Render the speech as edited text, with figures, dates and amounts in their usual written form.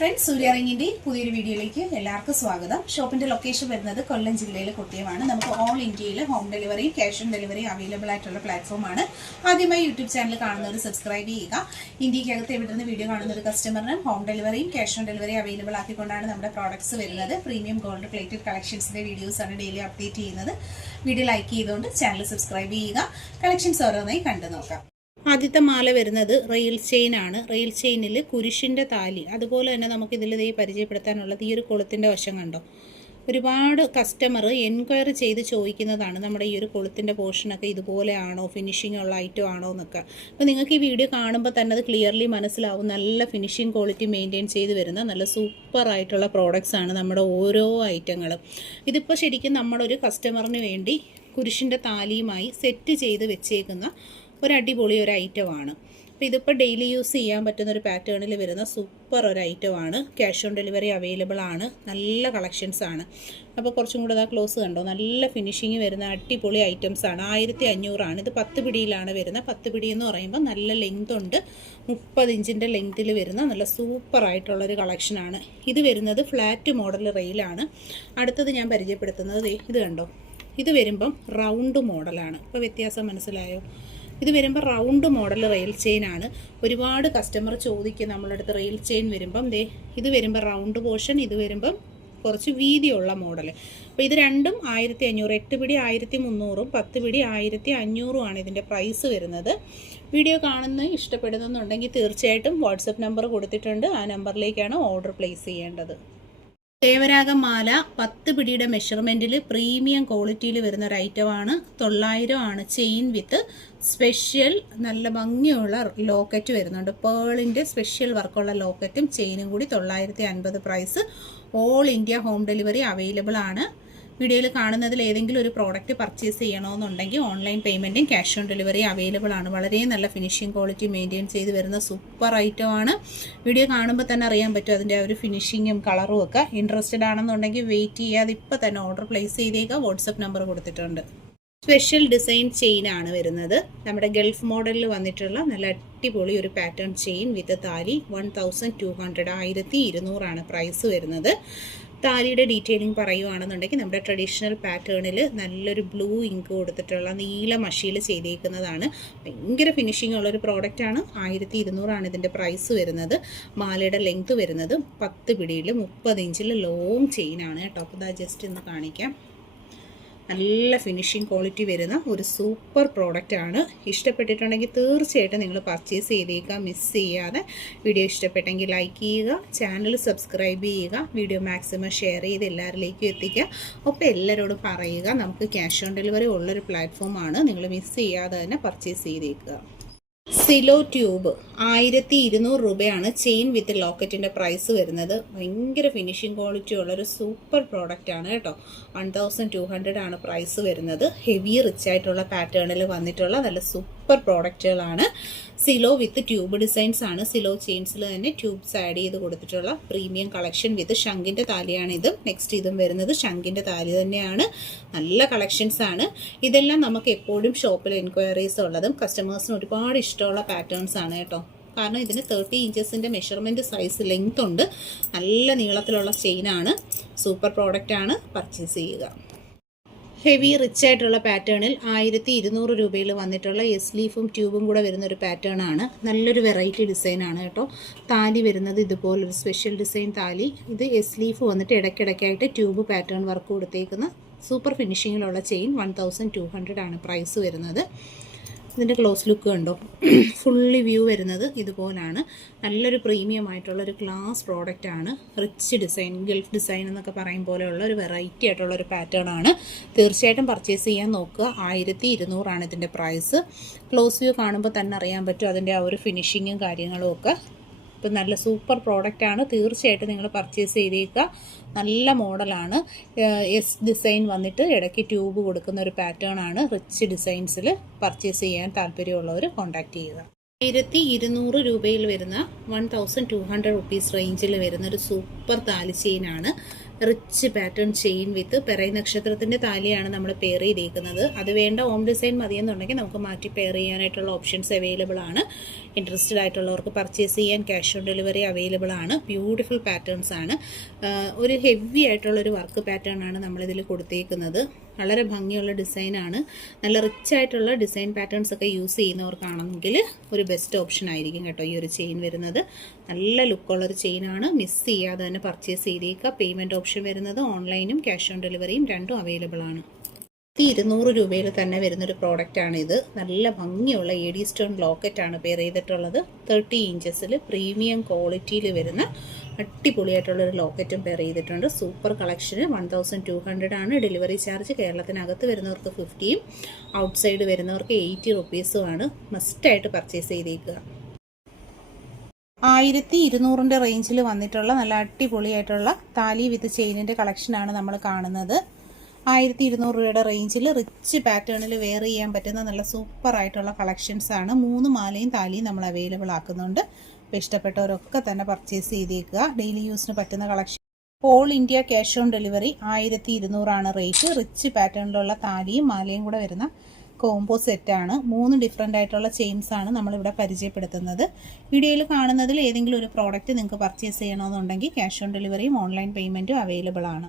Friends, സൂര്യറിങ്ങിന്റെ പുതിയൊരു വീഡിയോയിലേക്ക് എല്ലാവർക്കും സ്വാഗതം. ഷോപ്പിന്റെ ലൊക്കേഷൻ വരുന്നത് കൊല്ലം ജില്ലയിലെ കുട്ടിയമാണ്. നമുക്ക് ഓൾ ഇന്ത്യയിൽ home delivery, cash on delivery available ആയിട്ടുള്ള പ്ലാറ്റ്ഫോമാണ്. ആദ്യമായി യൂട്യൂബ് ചാനൽ കാണുന്നവർ സബ്സ്ക്രൈബ് ചെയ്യുക. ഇന്ത്യക്കകത്ത് എവിടെ നിന്ന് വീഡിയോ കാണുന്ന ഒരു കസ്റ്റമറിന് ഹോം ഡെലിവറിയും ക്യാഷ് ഓൺ ഡെലിവറി അവൈലബിൾ ആക്കിക്കൊണ്ടാണ് നമ്മുടെ പ്രോഡക്ട്സ് വരുന്നത്. പ്രീമിയം ഗോൾഡ് പ്ലേറ്റഡ് കളക്ഷൻസിന്റെ വീഡിയോസാണ് ഡെയിലി അപ്ഡേറ്റ് ചെയ്യുന്നത്. വീഡിയോ ലൈക്ക് ചെയ്തുകൊണ്ട് ചാനൽ സബ്സ്ക്രൈബ് ചെയ്യുക. കളക്ഷൻസ് ഓരോന്നായി കണ്ടു നോക്കാം. ആദ്യത്തെ മാല വരുന്നത് റെയിൽ ചെയിൻ ആണ്. റെയിൽ ചെയിനിൽ കുരിശിൻ്റെ താലി, അതുപോലെ തന്നെ നമുക്കിതിൽ പരിചയപ്പെടുത്താനുള്ളത് ഈ ഒരു കൊളുത്തിൻ്റെ വശം കണ്ടോ. ഒരുപാട് കസ്റ്റമർ എൻക്വയറി ചെയ്ത് ചോദിക്കുന്നതാണ് നമ്മുടെ ഈ ഒരു കൊളുത്തിൻ്റെ പോർഷനൊക്കെ ഇതുപോലെ ആണോ, ഫിനിഷിംഗ് ഉള്ള ഐറ്റം ആണോ എന്നൊക്കെ. അപ്പോൾ നിങ്ങൾക്ക് ഈ വീഡിയോ കാണുമ്പോൾ തന്നെ അത് ക്ലിയർലി മനസ്സിലാവും. നല്ല ഫിനിഷിംഗ് ക്വാളിറ്റി മെയിൻറ്റെയിൻ ചെയ്ത് വരുന്ന നല്ല സൂപ്പറായിട്ടുള്ള പ്രോഡക്റ്റ്സ് ആണ് നമ്മുടെ ഓരോ ഐറ്റങ്ങളും. ഇതിപ്പോൾ ശരിക്കും നമ്മുടെ ഒരു കസ്റ്റമറിന് വേണ്ടി കുരിശിൻ്റെ താലിയുമായി സെറ്റ് ചെയ്ത് വെച്ചേക്കുന്ന ഒരു അടിപൊളി ഒരു ഐറ്റമാണ്. അപ്പോൾ ഇതിപ്പോൾ ഡെയിലി യൂസ് ചെയ്യാൻ പറ്റുന്ന ഒരു പാറ്റേണിൽ വരുന്ന സൂപ്പർ ഒരു ഐറ്റമാണ്. ക്യാഷ് ഓൺ ഡെലിവറി അവൈലബിൾ ആണ്. നല്ല കളക്ഷൻസ് ആണ്. അപ്പോൾ കുറച്ചും കൂടെ ക്ലോസ് കണ്ടോ, നല്ല ഫിനിഷിങ് വരുന്ന അടിപൊളി ഐറ്റംസ് ആണ്. 1500 ആണ്. ഇത് 10 പിടിയിലാണ് വരുന്നത്. 10 പിടി എന്ന് പറയുമ്പോൾ നല്ല ലെങ്ത് ഉണ്ട്. 30 ഇഞ്ചിൻ്റെ ലെങ്ത്തിൽ വരുന്ന നല്ല സൂപ്പർ ആയിട്ടുള്ളൊരു കളക്ഷനാണ്. ഇത് വരുന്നത് ഫ്ലാറ്റ് മോഡൽ റെയിലാണ്. അടുത്തത് ഞാൻ പരിചയപ്പെടുത്തുന്നത് ഇത് കണ്ടോ. ഇത് വരുമ്പം റൗണ്ട് മോഡലാണ്. ഇപ്പോൾ വ്യത്യാസം മനസ്സിലായോ? ഇത് വരുമ്പോൾ റൗണ്ട് മോഡൽ റെയിൽ ചെയിൻ ആണ്. ഒരുപാട് കസ്റ്റമർ ചോദിക്കും നമ്മളുടെ അടുത്ത് റെയിൽ ചെയിൻ വരുമ്പം ഇത് വരുമ്പോൾ റൗണ്ട് പോർഷൻ, ഇത് വരുമ്പം കുറച്ച് വീതിയുള്ള മോഡൽ. അപ്പോൾ ഇത് രണ്ടും 1500. 8 പിടി 1300, 10 പിടി 1500 ആണ് ഇതിൻ്റെ പ്രൈസ് വരുന്നത്. വീഡിയോ കാണുന്ന ഇഷ്ടപ്പെടുന്നുണ്ടെങ്കിൽ തീർച്ചയായിട്ടും വാട്സപ്പ് നമ്പർ കൊടുത്തിട്ടുണ്ട്. ആ നമ്പറിലേക്കാണ് ഓർഡർ പ്ലേസ് ചെയ്യേണ്ടത്. ദേവരാഗം മാല 10 പിടിയുടെ മെഷർമെൻറ്റിൽ പ്രീമിയം ക്വാളിറ്റിയിൽ വരുന്ന ഒരു ഐറ്റമാണ്. 900 ആണ്. ചെയിൻ വിത്ത് സ്പെഷ്യൽ നല്ല ഭംഗിയുള്ള ലോക്കറ്റ് വരുന്നുണ്ട്. പേളിൻ്റെ സ്പെഷ്യൽ വർക്കുള്ള ലോക്കറ്റും ചെയിനും കൂടി 950 price. All India home delivery available ആണ്. വീഡിയോയിൽ കാണുന്നതിൽ ഏതെങ്കിലും ഒരു പ്രോഡക്റ്റ് പർച്ചേസ് ചെയ്യണമെന്നുണ്ടെങ്കിൽ ഓൺലൈൻ പേയ്മെൻറ്റും ക്യാഷ് ഓൺ ഡെലിവറി അവൈലബിൾ ആണ്. വളരെ നല്ല ഫിനിഷിംഗ് ക്വാളിറ്റി മെയിൻറ്റെയിൻ ചെയ്ത് വരുന്ന സൂപ്പർ ഐറ്റമാണ്. വീഡിയോ കാണുമ്പോൾ തന്നെ അറിയാൻ പറ്റും അതിൻ്റെ ആ ഒരു ഫിനിഷിങ്ങും കളറും ഒക്കെ. ഇൻട്രസ്റ്റഡ് ആണെന്നുണ്ടെങ്കിൽ വെയിറ്റ് ചെയ്യാതെ ഇപ്പോൾ തന്നെ ഓർഡർ പ്ലേസ് ചെയ്തേക്കാം. വാട്സപ്പ് നമ്പർ കൊടുത്തിട്ടുണ്ട്. സ്പെഷ്യൽ ഡിസൈൻ ചെയിൻ ആണ് വരുന്നത്. നമ്മുടെ ഗൾഫ് മോഡലിൽ വന്നിട്ടുള്ള നല്ല അടിപൊളി ഒരു പാറ്റേൺ ചെയിൻ വിത്ത് താലി. 1200, 1200 ആണ് പ്രൈസ് വരുന്നത്. താലിയുടെ ഡീറ്റെയിലിംഗ് പറയുകയാണെന്നുണ്ടെങ്കിൽ നമ്മുടെ ട്രഡീഷണൽ പാറ്റേണിൽ നല്ലൊരു ബ്ലൂ ഇങ്ക് കൊടുത്തിട്ടുള്ള നീല മഷിയിൽ ചെയ്തേക്കുന്നതാണ്. ഭയങ്കര ഫിനിഷിംഗ് ഉള്ളൊരു പ്രോഡക്റ്റാണ്. 1200 ആണ് ഇതിൻ്റെ പ്രൈസ് വരുന്നത്. മാലയുടെ ലെങ്ത് വരുന്നത് 10 പിടിയിൽ 30 ഇഞ്ചിൽ ലോങ് ചെയിനാണ് കേട്ടോ. അപ്പോൾ ഇതാ ജസ്റ്റ് ഒന്ന് കാണിക്കാം. നല്ല ഫിനിഷിംഗ് ക്വാളിറ്റി വരുന്ന ഒരു സൂപ്പർ പ്രോഡക്റ്റാണ്. ഇഷ്ടപ്പെട്ടിട്ടുണ്ടെങ്കിൽ തീർച്ചയായിട്ടും നിങ്ങൾ പർച്ചേസ് ചെയ്തേക്കാം. മിസ് ചെയ്യാതെ. വീഡിയോ ഇഷ്ടപ്പെട്ടെങ്കിൽ ലൈക്ക് ചെയ്യുക, ചാനൽ സബ്സ്ക്രൈബ് ചെയ്യുക, വീഡിയോ മാക്സിമം ഷെയർ ചെയ്ത് എല്ലാവരിലേക്കും എത്തിക്കുക. ഒപ്പം എല്ലാവരോടും പറയുക നമുക്ക് ക്യാഷ് ഓൺ ഡെലിവറി ഉള്ളൊരു പ്ലാറ്റ്ഫോമാണ്. നിങ്ങൾ മിസ് ചെയ്യാതെ തന്നെ പർച്ചേസ് ചെയ്തേക്കുക. സിലോ ട്യൂബ് 1200 രൂപയാണ്. ചെയിൻ വിത്ത് ലോക്കറ്റിൻ്റെ പ്രൈസ് വരുന്നത്. ഭയങ്കര ഫിനിഷിംഗ് ക്വാളിറ്റി ഉള്ളൊരു സൂപ്പർ പ്രോഡക്റ്റ് ആണ് കേട്ടോ. 1200 ആണ് പ്രൈസ് വരുന്നത്. ഹെവി റിച്ച് ആയിട്ടുള്ള പാറ്റേണിൽ വന്നിട്ടുള്ള നല്ല സൂപ്പർ പ്രോഡക്റ്റുകളാണ്. സിലോ വിത്ത് ട്യൂബ് ഡിസൈൻസ് ആണ്. സിലോ ചെയിൻസിൽ തന്നെ ട്യൂബ്സ് ആഡ് ചെയ്ത് കൊടുത്തിട്ടുള്ള പ്രീമിയം കളക്ഷൻ വിത്ത് ശംഖിൻ്റെ താലിയാണ് ഇതും. നെക്സ്റ്റ് ഇതും വരുന്നത് ശംഖിൻ്റെ താലി തന്നെയാണ്. നല്ല കളക്ഷൻസ് ആണ്. ഇതെല്ലാം നമുക്ക് എപ്പോഴും ഷോപ്പിൽ എൻക്വയറീസ് ഉള്ളതും കസ്റ്റമേഴ്സിന് ഒരുപാട് ഇഷ്ടമുള്ള പാറ്റേൺസ് ആണ് കേട്ടോ. കാരണം ഇതിന് 30 ഇഞ്ചസിൻ്റെ മെഷർമെൻറ്റ് സൈസ് ലെങ്ത് ഉണ്ട്. നല്ല നീളത്തിലുള്ള ചെയിനാണ്. സൂപ്പർ പ്രോഡക്റ്റാണ്. പർച്ചേസ് ചെയ്യുക. ഹെവി റിച്ച് ആയിട്ടുള്ള പാറ്റേണിൽ 1200 രൂപയിൽ വന്നിട്ടുള്ള എസ് ലീഫും ട്യൂബും കൂടെ വരുന്നൊരു പാറ്റേൺ ആണ്. നല്ലൊരു വെറൈറ്റി ഡിസൈനാണ് കേട്ടോ. താലി വരുന്നത് ഇതുപോലൊരു സ്പെഷ്യൽ ഡിസൈൻ താലി. ഇത് എസ് ലീഫ് വന്നിട്ട് ഇടയ്ക്കിടയ്ക്കായിട്ട് ട്യൂബ് പാറ്റേൺ വർക്ക് കൊടുത്തേക്കുന്ന സൂപ്പർ ഫിനിഷിങ്ങിലുള്ള ചെയിൻ. 1200 ആണ് പ്രൈസ് വരുന്നത്. ഇതിൻ്റെ ക്ലോസ് ലുക്ക് കണ്ടോ. ഫുള്ളി വ്യൂ വരുന്നത് ഇതുപോലാണ്. നല്ലൊരു പ്രീമിയം ആയിട്ടുള്ളൊരു ക്ലാസ് പ്രോഡക്റ്റാണ്. റിച്ച് ഡിസൈൻ, ഗൾഫ് ഡിസൈൻ എന്നൊക്കെ പറയും പോലെയുള്ള ഒരു വെറൈറ്റി ആയിട്ടുള്ളൊരു പാറ്റേൺ ആണ്. തീർച്ചയായിട്ടും പർച്ചേസ് ചെയ്യാൻ നോക്കുക. 1200 ആണ് ഇതിൻ്റെ പ്രൈസ്. ക്ലോസ് വ്യൂ കാണുമ്പോൾ തന്നെ അറിയാൻ പറ്റും അതിൻ്റെ ആ ഒരു ഫിനിഷിങ്ങും കാര്യങ്ങളും ഒക്കെ. ഇപ്പം നല്ല സൂപ്പർ പ്രോഡക്റ്റാണ്. തീർച്ചയായിട്ടും നിങ്ങൾ പർച്ചേസ് ചെയ്തേക്കുക. നല്ല മോഡലാണ്. എസ് ഡിസൈൻ വന്നിട്ട് ഇടയ്ക്ക് ട്യൂബ് കൊടുക്കുന്ന ഒരു പാറ്റേൺ ആണ്. റിച്ച് ഡിസൈൻസിൽ പർച്ചേസ് ചെയ്യാൻ താല്പര്യമുള്ളവർ കോൺടാക്റ്റ് ചെയ്യുക. 1200 രൂപയിൽ വരുന്ന 1200 റുപ്പീസ് റേഞ്ചിൽ വരുന്ന ഒരു സൂപ്പർ താലി ചെയിനാണ്. റിച്ച് പാറ്റേൺ ചെയിൻ വിത്ത് പെറൈ നക്ഷത്രത്തിൻ്റെ താലിയാണ് നമ്മൾ പെയർ ചെയ്തേക്കുന്നത്. അത് വേണ്ട ഹോം ഡിസൈൻ മതിയെന്നുണ്ടെങ്കിൽ നമുക്ക് മാറ്റി പെയർ ചെയ്യാനായിട്ടുള്ള ഓപ്ഷൻസ് അവൈലബിൾ ആണ്. ഇൻട്രസ്റ്റഡ് ആയിട്ടുള്ളവർക്ക് പർച്ചേസ് ചെയ്യാൻ ക്യാഷ് ഓൺ ഡെലിവറി അവൈലബിൾ ആണ്. ബ്യൂട്ടിഫുൾ പാറ്റേൺസ് ആണ്. ഒരു ഹെവി ആയിട്ടുള്ളൊരു വർക്ക് പാറ്റേൺ ആണ് നമ്മളിതിൽ കൊടുത്തേക്കുന്നത്. വളരെ ഭംഗിയുള്ള ഡിസൈനാണ്. നല്ല റിച്ച് ആയിട്ടുള്ള ഡിസൈൻ പാറ്റേൺസ് ഒക്കെ യൂസ് ചെയ്യുന്നവർക്കാണെങ്കിൽ ഒരു ബെസ്റ്റ് ഓപ്ഷൻ ആയിരിക്കും കേട്ടോ ഈ ഒരു ചെയിൻ വരുന്നത്. നല്ല ലുക്കുള്ളൊരു ചെയിനാണ്. മിസ് ചെയ്യാതെ തന്നെ പർച്ചേസ് ചെയ്തേക്കുക. പേയ്മെൻറ്റ് ഓപ്ഷൻ വരുന്നത് ഓൺലൈനും ക്യാഷ് ഓൺ ഡെലിവറിയും രണ്ടും അവൈലബിൾ ആണ്. 200 രൂപയിൽ തന്നെ വരുന്നൊരു പ്രോഡക്റ്റാണിത്. നല്ല ഭംഗിയുള്ള AD സ്റ്റോൺ ലോക്കറ്റാണ് പെയർ ചെയ്തിട്ടുള്ളത്. 30 ഇഞ്ചസിൽ പ്രീമിയം ക്വാളിറ്റിയിൽ വരുന്ന അടിപൊളിയായിട്ടുള്ളൊരു ലോക്കറ്റും പെയർ ചെയ്തിട്ടുണ്ട്. സൂപ്പർ കളക്ഷന് 1200 ആണ്. ഡെലിവറി ചാർജ് കേരളത്തിനകത്ത് വരുന്നവർക്ക് 50യും ഔട്ട്സൈഡ് വരുന്നവർക്ക് 80 റുപ്പീസുമാണ്. മസ്റ്റായിട്ട് പർച്ചേസ് ചെയ്തേക്കുക. 1200 റേഞ്ചിൽ വന്നിട്ടുള്ള നല്ല അടിപൊളിയായിട്ടുള്ള താലി വിത്ത് ചെയിനിൻ്റെ കളക്ഷനാണ് നമ്മൾ കാണുന്നത്. 1200 രൂപയുടെ റേഞ്ചിൽ റിച്ച് പാറ്റേണിൽ വെയർ ചെയ്യാൻ പറ്റുന്ന നല്ല സൂപ്പർ ആയിട്ടുള്ള കളക്ഷൻസ് ആണ്. 3 മാലയും താലിയും നമ്മൾ അവൈലബിൾ ആക്കുന്നുണ്ട്. അപ്പോൾ ഇഷ്ടപ്പെട്ടവരൊക്കെ തന്നെ പർച്ചേസ് ചെയ്തേക്കുക. ഡെയിലി യൂസിന് പറ്റുന്ന collection. All India cash on delivery 1200 ആണ് റേറ്റ്. റിച്ച് പാറ്റേണിലുള്ള താലിയും മാലയും കൂടെ വരുന്ന കോംബോ സെറ്റാണ്. 3 ഡിഫറെൻ്റ് ആയിട്ടുള്ള ചെയിൻസ് ആണ് നമ്മളിവിടെ പരിചയപ്പെടുത്തുന്നത്. വീഡിയോയിൽ കാണുന്നതിൽ ഏതെങ്കിലും ഒരു പ്രോഡക്റ്റ് നിങ്ങൾക്ക് പർച്ചേസ് ചെയ്യണമെന്നുണ്ടെങ്കിൽ ക്യാഷ് ഓൺ ഡെലിവറിയും ഓൺലൈൻ പേയ്മെൻറ്റും അവൈലബിൾ ആണ്.